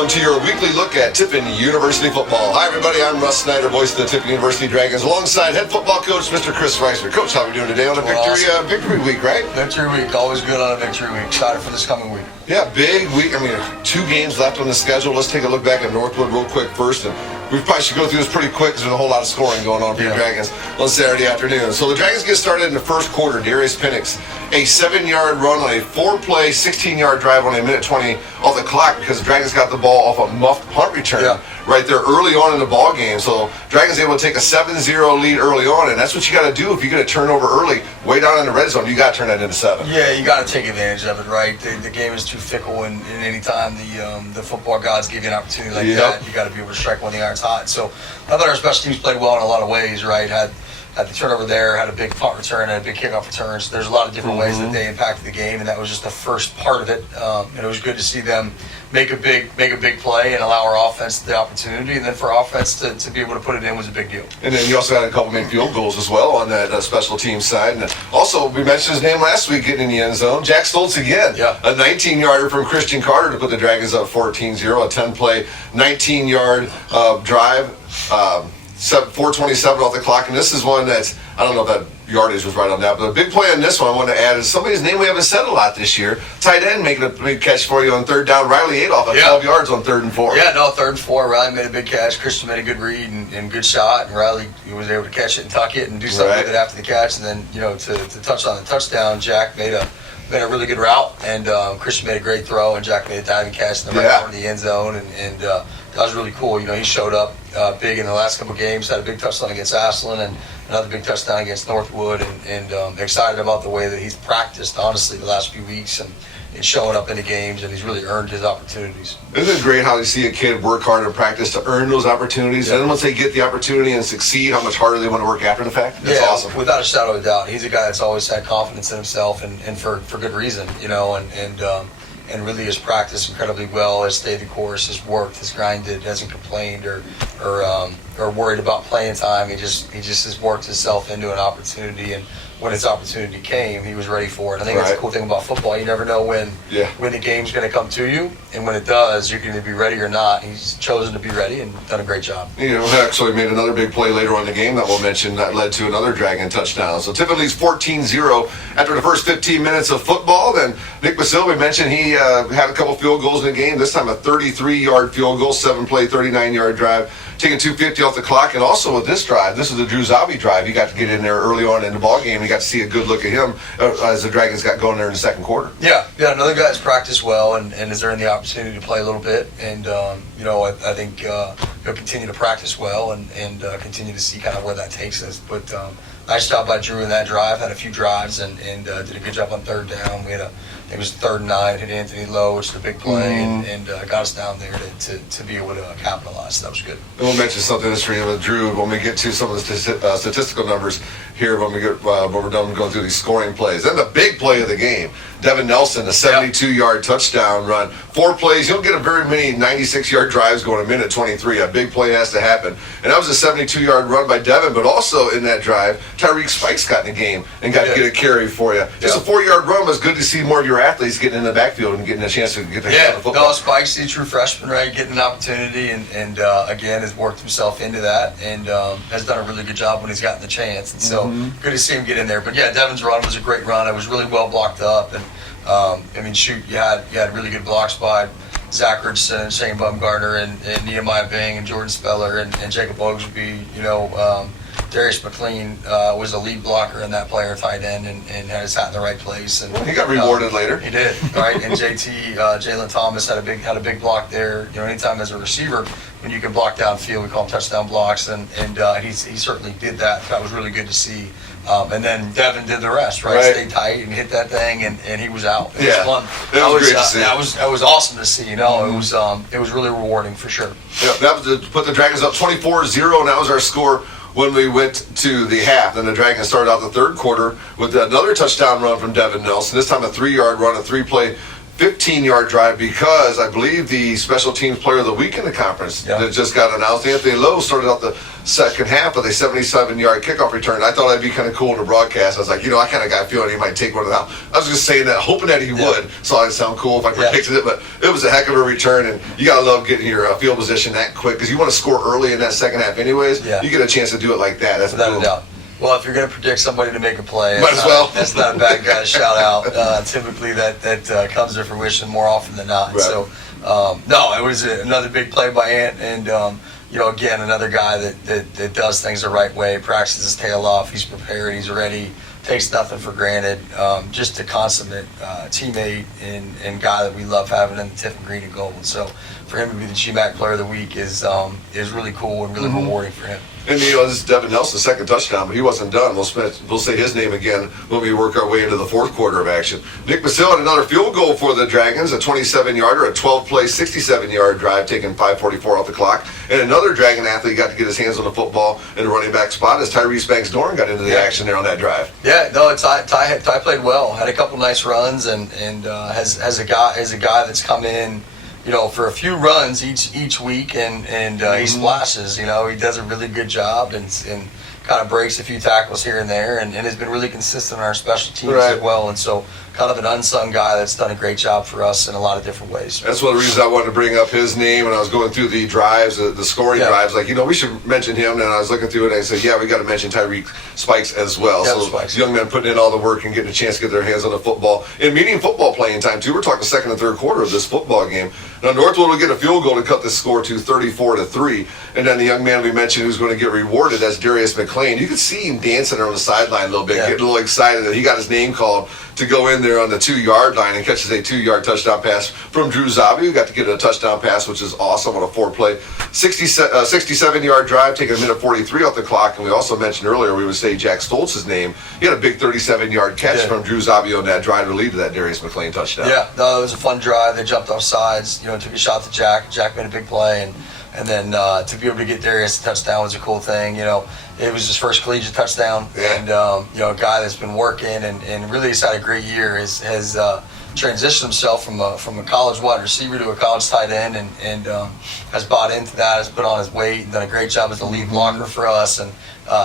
Welcome to your weekly look at Tiffin University football. Hi, everybody. I'm Russ Snyder, voice of the Tiffin University Dragons, alongside head football coach, Mr. Cris Reisert. Coach, how are we doing today on a victory week, right? Victory week. Always good on a victory week. Excited for this coming week. Yeah, big week. 2 games left on the schedule. Let's take a look back at Northwood real quick first. And we probably should go through this pretty quick because there's a whole lot of scoring going on for the Dragons on Saturday afternoon. So the Dragons get started in the first quarter. Darius Penix, a 7-yard run on a 4-play, 16-yard drive on a minute 20 off the clock because the Dragons got the ball off a muffed punt return right there early on in the ball game. So Dragons able to take a 7-0 lead early on, and that's what you got to do if you get a turnover early, way down in the red zone. You got to turn that into 7. Yeah, you got to take advantage of it, right? The game is too fickle, and any time the football gods give you an opportunity like that, you got to be able to strike when the iron's hot. So I thought our special teams played well in a lot of ways, right? Had the turnover there, had a big punt return, had a big kickoff return. So there's a lot of different ways that they impacted the game, and that was just the first part of it. And it was good to see them make a big play and allow our offense the opportunity, and then for offense to be able to put it in was a big deal. And then you also had a couple made field goals as well on that special team side. And also, we mentioned his name last week getting in the end zone. Jack Stoltz again. Yeah. A 19-yarder from Christian Carter to put the Dragons up 14-0. A 10-play, 19-yard drive. 4:27 off the clock, and this is one that's, I don't know if that yardage was right on that, but a big play on this one I want to add is somebody's name we haven't said a lot this year. Tight end making a big catch for you on third down. Riley Adolph at 12 yards on 3rd and 4. Yeah, no, 3rd and 4. Riley made a big catch. Christian made a good read and good shot, and Riley was able to catch it and tuck it and do something with it after the catch, and then to touch on the touchdown, Jack made a really good route, and Christian made a great throw, and Jack made a diving catch in the right corner of the end zone, and that was really cool. He showed up big in the last couple of games, had a big touchdown against Ashland and another big touchdown against Northwood, and excited about the way that he's practiced, honestly, the last few weeks and showing up in the games, and he's really earned his opportunities. Isn't it great how you see a kid work hard in practice to earn those opportunities, and then once they get the opportunity and succeed, how much harder they want to work after the fact? That's awesome. Without a shadow of a doubt. He's a guy that's always had confidence in himself, and for good reason, and really has practiced incredibly well, has stayed the course, has worked, has grinded, hasn't complained or worried about playing time. He just has worked himself into an opportunity, and when his opportunity came, he was ready for it. I think that's the cool thing about football. You never know when the game's going to come to you, and when it does, you're going to be ready or not. He's chosen to be ready and done a great job. Actually made another big play later on in the game that we'll mention that led to another Dragon touchdown. So Tiffin leads 14-0 after the first 15 minutes of football. Then Nick Basil, we mentioned he had a couple field goals in the game. This time a 33-yard field goal, 7-play, 39-yard drive, taking 2:50 off the clock. And also with this drive, this is the Drew Zabi drive. He got to get in there early on in the ball game. He got to see a good look at him as the Dragons got going there in the second quarter. Yeah, another guy that's practiced well and has earned the opportunity to play a little bit. And, I think he'll continue to practice well and continue to see kind of where that takes us. But nice job by Drew in that drive. Had a few drives and did a good job on 3rd down. We had it was 3rd and 9, hit Anthony Lowe, which is a big play, and got us down there to be able to capitalize. So that was good. And we'll mention something history with Drew when we get to some of the statistical numbers here when we're done going through these scoring plays. Then the big play of the game, Devin Nelson, a 72-yard touchdown run. 4 plays. You don't get a very many 96-yard drives going a minute 23. A big play has to happen. And that was a 72-yard run by Devin, but also in that drive, Tyreek Spikes got in the game and got to get a carry for you. Just a 4-yard run was good to see more of your athletes getting in the backfield and getting a chance to get the football. No, Spikes, the true freshman, right, getting an opportunity and again has worked himself into that and has done a really good job when he's gotten the chance. And so good to see him get in there. But Devin's run was a great run. It was really well blocked up, and you had really good blocks by Zach Richardson, Shane Bumgarner, and Nehemiah Bing, and Jordan Speller, and Jacob Oglesby. Darius McLean was a lead blocker in that player tight end and had his hat in the right place. And he got rewarded later. He did, right? And Jalen Thomas had a big block there. Anytime as a receiver, when you can block downfield, we call them touchdown blocks, and he certainly did that. That was really good to see. And then Devin did the rest, right? Stayed tight and hit that thing, and he was out. It was fun. That was great to see. That was awesome to see. It was really rewarding for sure. Yeah, that was to put the Dragons up 24-0, and that was our score when we went to the half. Then the Dragons started out the 3rd quarter with another touchdown run from Devin Nelson. This time a 3-yard run, a 3-play, 15-yard drive because I believe the special teams player of the week in the conference that just got announced, Anthony Lowe, started out the second half with a 77-yard kickoff return. I thought that'd be kind of cool in the broadcast. I was like, I kind of got a feeling he might take one of them. I was just saying that, hoping that he would, so it'd sound cool if I predicted it, but it was a heck of a return, and you got to love getting your field position that quick because you want to score early in that second half anyways. You get a chance to do it like that. That's without cool. a doubt. Well, if you're going to predict somebody to make a play, might as well. That's not a bad guy to shout out. Typically, that comes to fruition more often than not. Right. So, no, it was another big play by Ant, and again, another guy that does things the right way, practices his tail off. He's prepared. He's ready. Takes nothing for granted. Just a consummate teammate and guy that we love having in the Tiffin green and gold. And so, for him to be the GMAC Player of the Week is really cool and really rewarding for him. And this is Devin Nelson's second touchdown, but he wasn't done. We'll say his name again when we work our way into the fourth quarter of action. Nick Basile had another field goal for the Dragons, a 27-yarder, a 12-play, 67-yard drive, taking 5:44 off the clock. And another Dragon athlete got to get his hands on the football in the running back spot as Tyrese Banks-Dorn got into the action there on that drive. Yeah, no, Ty played well. Had a couple nice runs, and has a guy that's come in, for a few runs each week, and he splashes. He does a really good job and kind of breaks a few tackles here and there, and has been really consistent on our special teams as well. And so, kind of an unsung guy that's done a great job for us in a lot of different ways. That's one of the reasons I wanted to bring up his name when I was going through the drives, the scoring drives. Like, we should mention him. And I was looking through it, and I said, we got to mention Tyreek Spikes as well. Yeah, so Spikes. Young men putting in all the work and getting a chance to get their hands on the football. And meaning football playing time, too. We're talking second and third quarter of this football game. Now, Northwood will get a field goal to cut the score to 34-3. And then the young man we mentioned who's going to get rewarded, that's Darius McLean. You could see him dancing on the sideline a little bit, getting a little excited that he got his name called to go in there on the 2-yard line and catches a 2-yard touchdown pass from Drew Zabi, who got to get a touchdown pass, which is awesome on a 4-play, 67-yard drive, taking a minute 43 off the clock. And we also mentioned earlier, we would say Jack Stoltz's name. He had a big 37-yard catch from Drew Zabi on that drive to lead to that Darius McLean touchdown. Yeah, no, it was a fun drive. They jumped off sides, took a shot to Jack. Jack made a big play, and then to be able to get Darius a touchdown was a cool thing. It was his first collegiate touchdown, and a guy that's been working and really has had a great year. Has transitioned himself from a college wide receiver to a college tight end, and has bought into that. Has put on his weight and done a great job as a lead blocker for us, and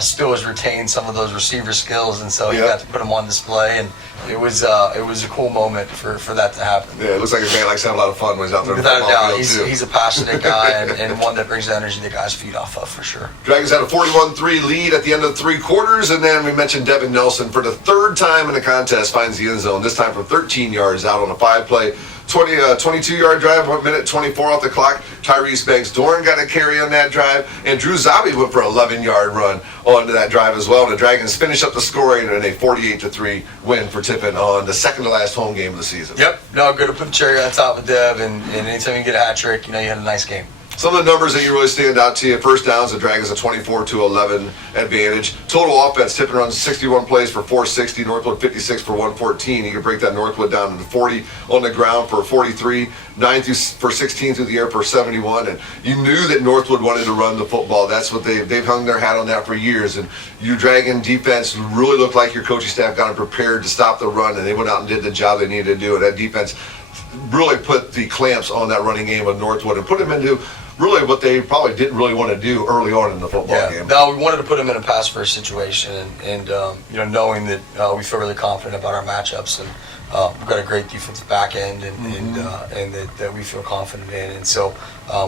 still has retained some of those receiver skills. And so he got to put them on display, and it was a cool moment for that to happen. Yeah, it looks like a man likes to have a lot of fun when he's out there. Without a doubt, he's a passionate guy and one that brings the energy the guys feed off of for sure. Dragons had a 41-3 lead at the end of 3 quarters, and then we mentioned Devin Nelson for the third time in the contest finds the end zone, this time from 13 yards out on a 5-play. 22-yard drive, 1 minute 24 off the clock. Tyrese Banks-Dorn got a carry on that drive, and Drew Zabi went for an 11-yard run onto that drive as well. And the Dragons finish up the scoring in a 48-3 win for Tiffin on the second-to-last home game of the season. Yep, no, good to put the cherry on top of Dev, and anytime you get a hat trick, you had a nice game. Some of the numbers that you really stand out to you: first downs, the Dragons a 24-11 advantage. Total offense, Tiffin runs 61 plays for 460, Northwood 56 for 114. You can break that Northwood down to 40 on the ground for 43, 9 for 16 through the air for 71. And you knew that Northwood wanted to run the football. That's what they've hung their hat on that for years. And your Dragon defense really looked like your coaching staff got them prepared to stop the run, and they went out and did the job they needed to do. And that defense really put the clamps on that running game of Northwood and put them into really what they probably didn't really want to do early on in the football game. No, we wanted to put them in a pass-first situation, and knowing that we feel really confident about our matchups, and we've got a great defensive back end, and that we feel confident in, and so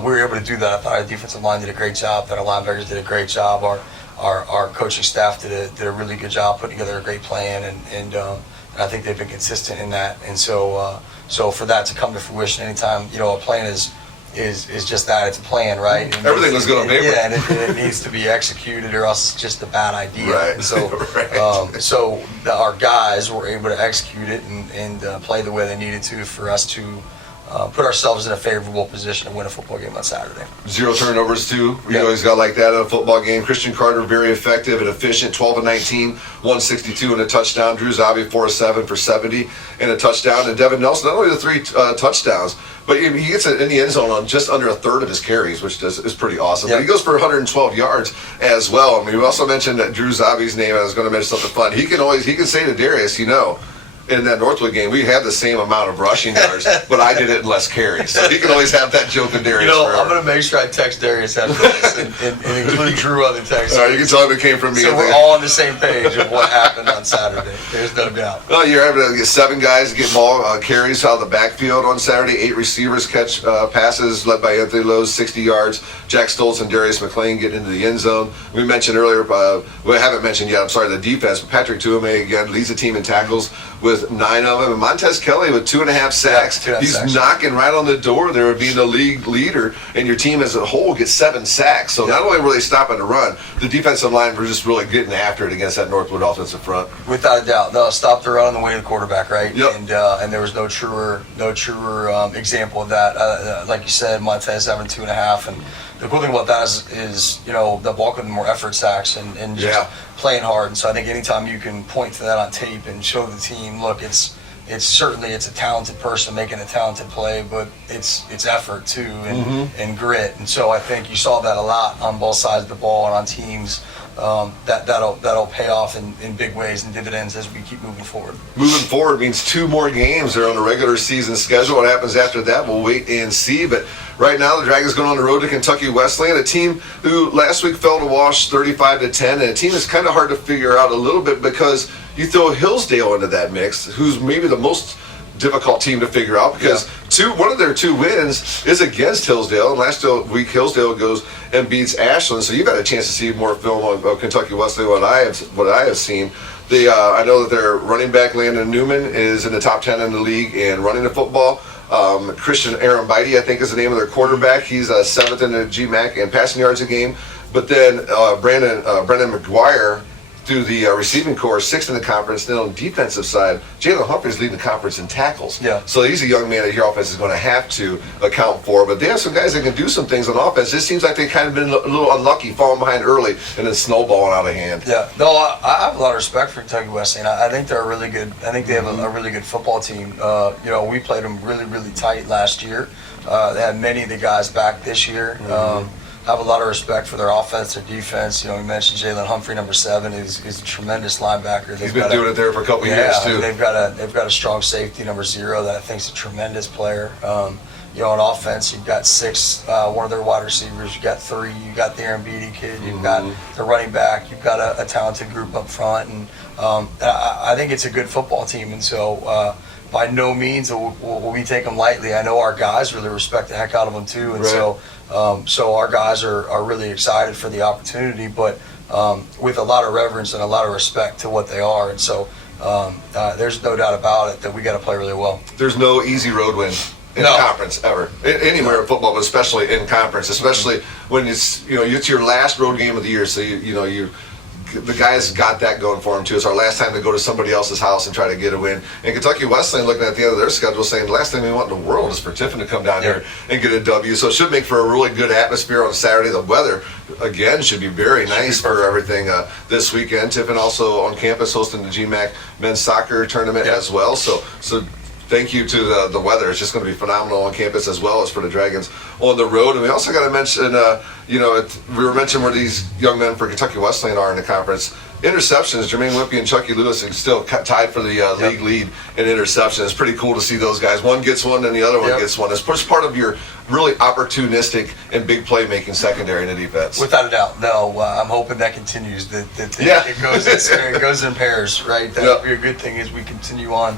we were able to do that. I thought our defensive line did a great job. That our linebackers did a great job. Our coaching staff did a really good job putting together a great plan, and I think they've been consistent in that. And so for that to come to fruition, anytime a plan is just that, it's a plan, right? And everything was going to paper. Yeah, and it needs to be executed, or else it's just a bad idea. Right. And so, our guys were able to execute it and play the way they needed to for us to put ourselves in a favorable position to win a football game on Saturday. 0 turnovers too. We always got like that in a football game. Christian Carter very effective and efficient, 12 of 19, 162 and a touchdown. Drew Zabi 4 of 7 for 70 and a touchdown. And Devin Nelson, not only the 3 touchdowns, but he gets it in the end zone on just under a third of his carries, which is pretty awesome. But he goes for 112 yards as well. I mean, we also mentioned that Drew Zabi's name, and I was going to mention something fun. He can say to Darius, in that Northwood game, we had the same amount of rushing yards, but I did it in less carries. So he can always have that joke with Darius. I'm going to make sure I text Darius after this and include Drew on the text. All right, you can tell him it came from me. So we're all on the same page of what happened on Saturday. There's no doubt. Well, you're able to get 7 guys get ball carries out of the backfield on Saturday. 8 receivers catch passes led by Anthony Lowe, 60 yards. Jack Stoltz and Darius McClain get into the end zone. We mentioned earlier, we haven't mentioned yet, I'm sorry, the defense, but Patrick Tuame again leads the team in tackles with 9 of them. And Montez Kelly with 2.5 sacks. Yeah, 2.5 He's sacks. knocking right on the door there of being the league leader, and your team as a whole gets 7 sacks. So not only were they stopping the run, the defensive line were just really getting after it against that Northwood offensive front. Without a doubt, they'll stop the run on the way to the quarterback, right? Yep. And there was no truer example of that. Like you said, Montez having 2.5, and the cool thing about that is the bulk of them were effort sacks and just playing hard. And so I think anytime you can point to that on tape and show the team, look, it's certainly a talented person making a talented play, but it's effort too and grit. And so I think you saw that a lot on both sides of the ball and on teams. That'll pay off in big ways and dividends as we keep moving forward. Moving forward means 2 more games. They're on the regular season schedule. What happens after that, we'll wait and see. But right now, the Dragons going on the road to Kentucky Wesleyan, a team who last week fell to Wash 35-10, and a team that's kind of hard to figure out a little bit because you throw Hillsdale into that mix, who's maybe the most difficult team to figure out because one of their 2 wins is against Hillsdale, and last week Hillsdale goes and beats Ashland. So you've had a chance to see more film on Kentucky Wesleyan what I have seen. I know that their running back Landon Newman is in the top 10 in the league and running the football. Christian Arambide, I think is the name of their quarterback. He's 7th in the GMAC and passing yards a game. But then Brendan McGuire through the receiving corps, 6th in the conference. Then on the defensive side, Jalen Humphrey's leading the conference in tackles. Yeah. So he's a young man that your offense is going to have to account for. But they have some guys that can do some things on offense. It seems like they've kind of been a little unlucky, falling behind early and then snowballing out of hand. Yeah. No, I have a lot of respect for Kentucky Wesleyan. I think they're really good. I think they have a really good football team. We played them really, really tight last year. They had many of the guys back this year. I have a lot of respect for their offense, their defense. We mentioned Jalen Humphrey, number 7, is a tremendous linebacker. He's been doing it there for a couple years too. They've got a strong safety, number 0, that I think is a tremendous player. On offense, you've got 6, one of their wide receivers. You got 3. You got the Arambide kid. You've got the running back. You've got a talented group up front, and I think it's a good football team. And so. By no means will we take them lightly. I know our guys really respect the heck out of them too, and so our guys are really excited for the opportunity, but with a lot of reverence and a lot of respect to what they are. And so there's no doubt about it that we got to play really well. There's no easy road win in conference ever, anywhere in football, but especially in conference, especially when it's your last road game of the year. So the guys got that going for them too. It's our last time to go to somebody else's house and try to get a win. And Kentucky Wesleyan, looking at the end of their schedule, saying the last thing we want in the world is for Tiffin to come down here and get a W. So it should make for a really good atmosphere on Saturday. The weather, again, should be very nice for everything this weekend. Tiffin also on campus hosting the GMAC men's soccer tournament as well. So thank you to the weather. It's just going to be phenomenal on campus as well as for the Dragons on the road. And we also got to mention, we were mentioning where these young men for Kentucky Wesleyan are in the conference. Interceptions, Jermaine Whippy and Chucky Lewis are still tied for the league lead in interceptions. It's pretty cool to see those guys. One gets one and the other one gets one. It's part of your really opportunistic and big playmaking secondary in the defense. Without a doubt. No, I'm hoping that continues. It goes in pairs, right? That would be a good thing as we continue on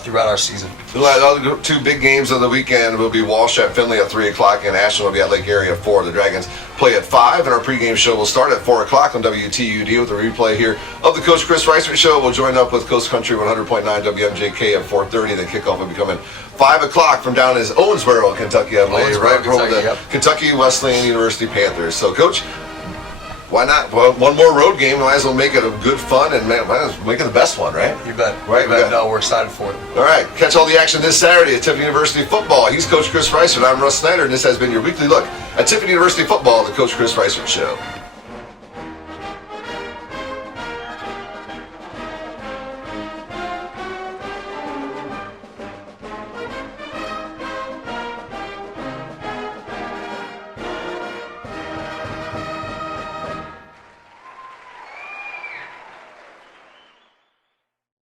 throughout our season. The 2 big games of the weekend will be Walsh at Findlay at 3 o'clock and Ashland will be at Lake Erie at 4. The Dragons play at 5, and our pregame show will start at 4 o'clock on WTUD with a replay here of the Coach Cris Reisert Show. We'll join up with Coast Country 100.9 WMJK at 4:30. Then kickoff will be coming 5 o'clock from down in Owensboro, Kentucky, I believe, right from the Kentucky Wesleyan University Panthers. So, Coach, why not? Well, one more road game. Might as well make it a good fun and might as well make it the best one, right? You bet. Right? No, we're excited for it. All right. Catch all the action this Saturday at Tiffin University football. He's Coach Cris Reisert. I'm Russ Snyder, and this has been your weekly look at Tiffin University football, the Coach Cris Reisert Show.